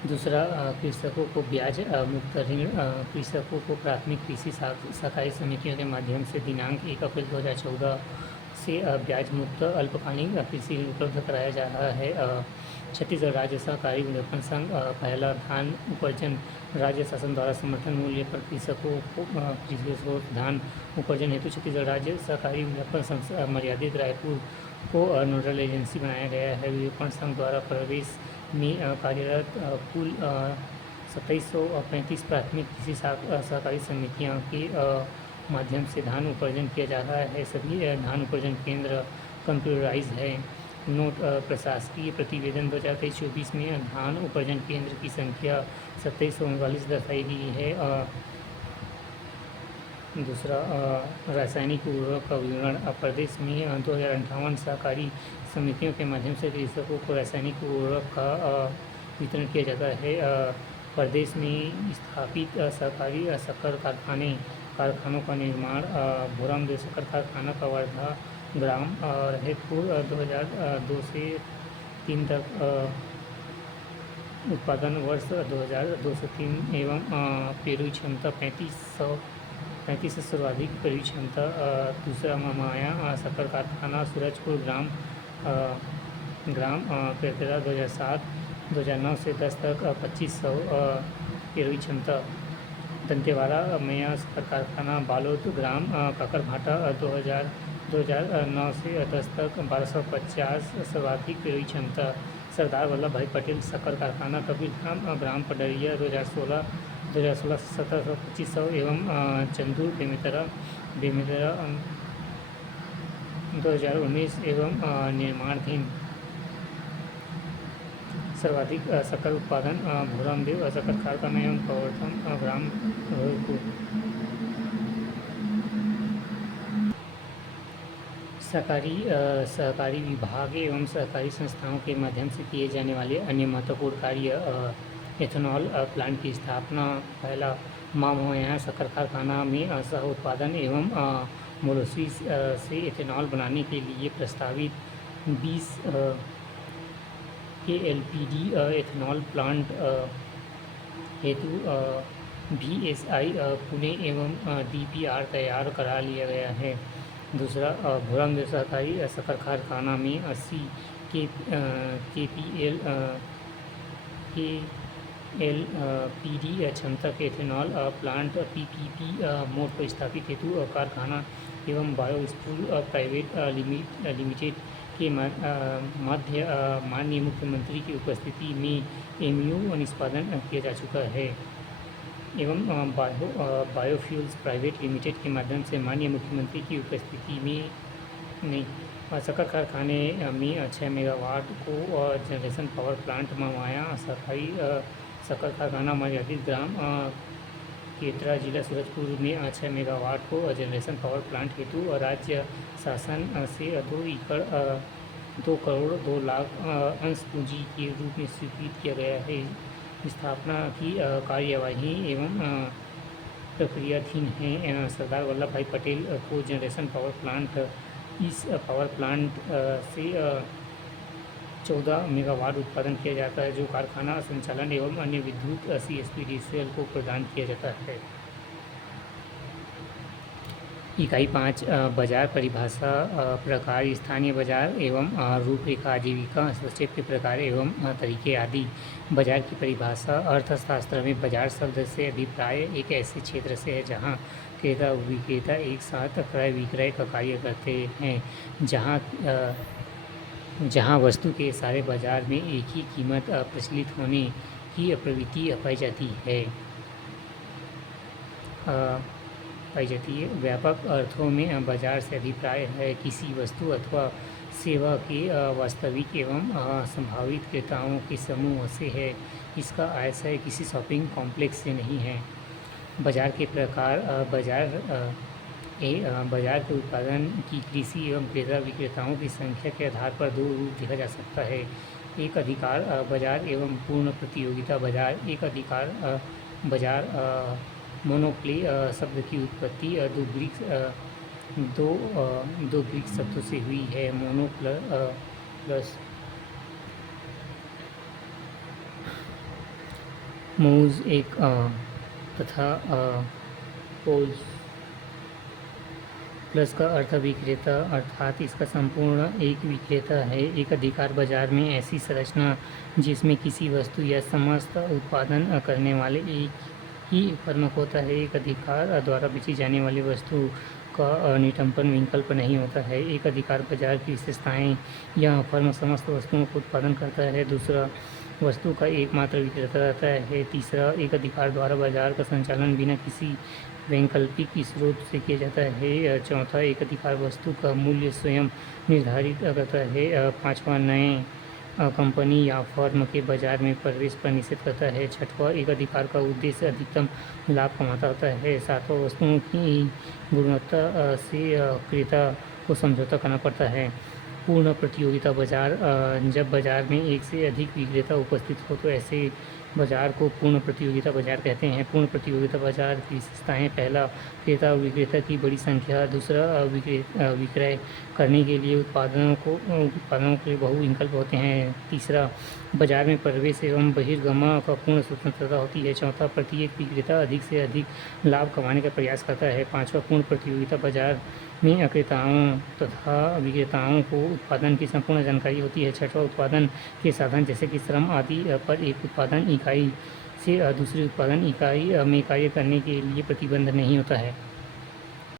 दूसरा, कृषकों को ब्याज मुक्त ऋण। कृषकों को प्राथमिक कृषि सहकारी समितियों के माध्यम से दिनांक 1 अप्रैल 2014 से ब्याज मुक्त अल्पकालीन कृषि ऋण उपलब्ध कराया जा रहा है। छत्तीसगढ़ राज्य सहकारी विपणन संघ। पहला, धान उपार्जन। राज्य शासन द्वारा समर्थन मूल्य पर कृषकों धान उपार्जन हेतु छत्तीसगढ़ राज्य सहकारी विपणन संघ मर्यादित रायपुर को नोडल एजेंसी बनाया गया है। विपणन संघ द्वारा प्रदेश में कार्यरत कुल 2735 प्राथमिक कृषि सहकारी समितियों के माध्यम से धान उपार्जन किया जा रहा है। सभी धान उपार्जन केंद्र कंप्यूटराइज है। नोट, प्रशासकीय प्रतिवेदन 2023-24 में धान उपार्जन केंद्र की संख्या 2739 दर्शाई गई है। दूसरा, रासायनिक उर्वरक का विवरण। प्रदेश में 2058 सहकारी समितियों के माध्यम से कृषकों को रासायनिक उर्वरक का वितरण किया जाता है। प्रदेश में स्थापित सहकारी शक्कर कारखानों का निर्माण। भोरमदेव शक्कर कारखाना का वर्धा ग्राम रहेपुर 2002 से 3 तक उत्पादन वर्ष 2002 से 3 एवं पेरोई क्षमता 35 से सर्वाधिक पेरोई क्षमता। दूसरा, माया शक्कर कारखाना सूरजपुर ग्राम पेपरा 2007-2009 से 10 तक 2500 पेरोई क्षमता। दंतेवाड़ा माया शक्कर कारखाना बालोद ग्राम काकरभाटा 2009 से 10 तक 1250 सर्वाधिक पेरोई क्षमता। सरदार वल्लभ भाई पटेल शक्कर कारखाना कबीरधाम ग्राम पडरिया 2016 से 1700 2500 एवं चंदूर बेमेतरा 2019 एवं निर्माणाधीन। सर्वाधिक शक्कर उत्पादन भोरमदेव शक्कर कारखाना एवं कवर्धन ग्राम रोहिपुर। सहकारी विभाग एवं सहकारी संस्थाओं के माध्यम से किए जाने वाले अन्य महत्वपूर्ण कार्य। एथेनॉल प्लांट की स्थापना। पहला, माया शक्कर कारखाना में सह उत्पादन एवं मोलासिस से एथेनॉल बनाने के लिए प्रस्तावित 20 KLPD एथेनॉल प्लांट हेतु VSI पुणे एवं DPR तैयार करा लिया गया है। दूसरा, भोरमदेव सहकारी शक्कर कारखाना में 80 KLPD क्षमता के एथेनॉल प्लांट PPP मोड पर स्थापित हेतु कारखाना एवं बायोस्पूल प्राइवेट लिमिटेड के मध्य माननीय मुख्यमंत्री की उपस्थिति में MOU निष्पादन किया जा चुका है। एवं बायोफ्यूल्स प्राइवेट लिमिटेड के माध्यम से माननीय मुख्यमंत्री की उपस्थिति में शक्कर कारखाने में 6 मेगावाट को जनरेशन पावर प्लांट माया सहकारी शक्कर कारखाना मर्यादित ग्राम केतरा जिला सूरजपुर में 6 मेगावाट को जनरेशन पावर प्लांट हेतु राज्य शासन से 2 करोड़ 2 लाख अंश पूंजी के रूप में स्वीकृत किया गया है। स्थापना की कार्यवाही एवं प्रक्रियाधीन है। सरदार वल्लभ भाई पटेल को जनरेशन पावर प्लांट। इस पावर प्लांट से 14 मेगावाट उत्पादन किया जाता है जो कारखाना संचालन एवं अन्य विद्युत CSPDCL को प्रदान किया जाता है। इकाई 5, बाजार परिभाषा प्रकार। स्थानीय बाजार एवं रूपरेखा। आजीविका हस्तक्षेप के प्रकार एवं तरीके आदि। बाजार की परिभाषा। अर्थशास्त्र में बाजार शब्द से अभिप्राय एक ऐसे क्षेत्र से है जहां क्रेता विक्रेता एक साथ क्रय विक्रय का कार्य करते हैं, जहां वस्तु के सारे बाजार में एक ही कीमत प्रचलित होने की प्रवृत्ति पाई जाती है। व्यापक अर्थों में बाजार से अभिप्राय है किसी वस्तु अथवा सेवा के वास्तविक एवं संभावित क्रेताओं के समूह से है। इसका आशय किसी शॉपिंग कॉम्प्लेक्स से नहीं है। बाजार के प्रकार। बाजार के उत्पादन की कृषि एवं क्रेता विक्रेताओं की संख्या के आधार पर 2 रूप देखा जा सकता है। एक, अधिकार बाजार एवं पूर्ण प्रतियोगिता बाजार। एक अधिकार बाजार मोनोपोली शब्द की उत्पत्ति दो ग्रीक शब्दों से हुई है। मोनो प्लस मूज एक तथा पोज प्लस का अर्थ विक्रेता अर्थात इसका संपूर्ण एक विक्रेता है। एक अधिकार बाजार में ऐसी संरचना जिसमें किसी वस्तु या समस्त उत्पादन करने वाले एक ही फर्म होता है। एक अधिकार द्वारा बेची जाने वाली वस्तु का निटंपन विकल्प नहीं होता है। एक अधिकार बाजार की विशेषताएं: यह फर्म समस्त वस्तुओं को उत्पादन करता है। दूसरा, वस्तु का एकमात्र विक्रेता रहता है। तीसरा, एक अधिकार द्वारा बाजार का संचालन बिना किसी वैकल्पिक स्रोत से किया जाता है। चौथा, एक अधिकार वस्तु का मूल्य स्वयं निर्धारित करता है। पांचवा, नए कंपनी या फर्म के बाजार में प्रवेश पर निषेध करता है। छठवां, एक अधिकार का उद्देश्य अधिकतम लाभ कमाता होता है। सातवां, वस्तुओं की गुणवत्ता से क्रेता को समझौता करना पड़ता है। पूर्ण प्रतियोगिता बाजार: जब बाजार में एक से अधिक विक्रेता उपस्थित हो तो ऐसे बाजार को पूर्ण प्रतियोगिता बाजार कहते हैं। पूर्ण प्रतियोगिता बाजार की विशेषताएं: पहला, क्रेता और विक्रेता की बड़ी संख्या। दूसरा, विक्रय करने के लिए उत्पादनों के बहु विकल्प होते हैं। तीसरा, बाजार में प्रवेश एवं बहिर्गमन का पूर्ण स्वतंत्रता होती है। चौथा, प्रत्येक विक्रेता अधिक से अधिक लाभ कमाने का प्रयास करता है। पांचवा, पूर्ण प्रतियोगिता बाजार में क्रेताओं तथा विक्रेताओं को उत्पादन की संपूर्ण जानकारी होती है। छठवां, उत्पादन के साधन जैसे कि श्रम आदि पर एक उत्पादन इकाई से दूसरी उत्पादन इकाई में कार्य करने के लिए प्रतिबंध नहीं होता है।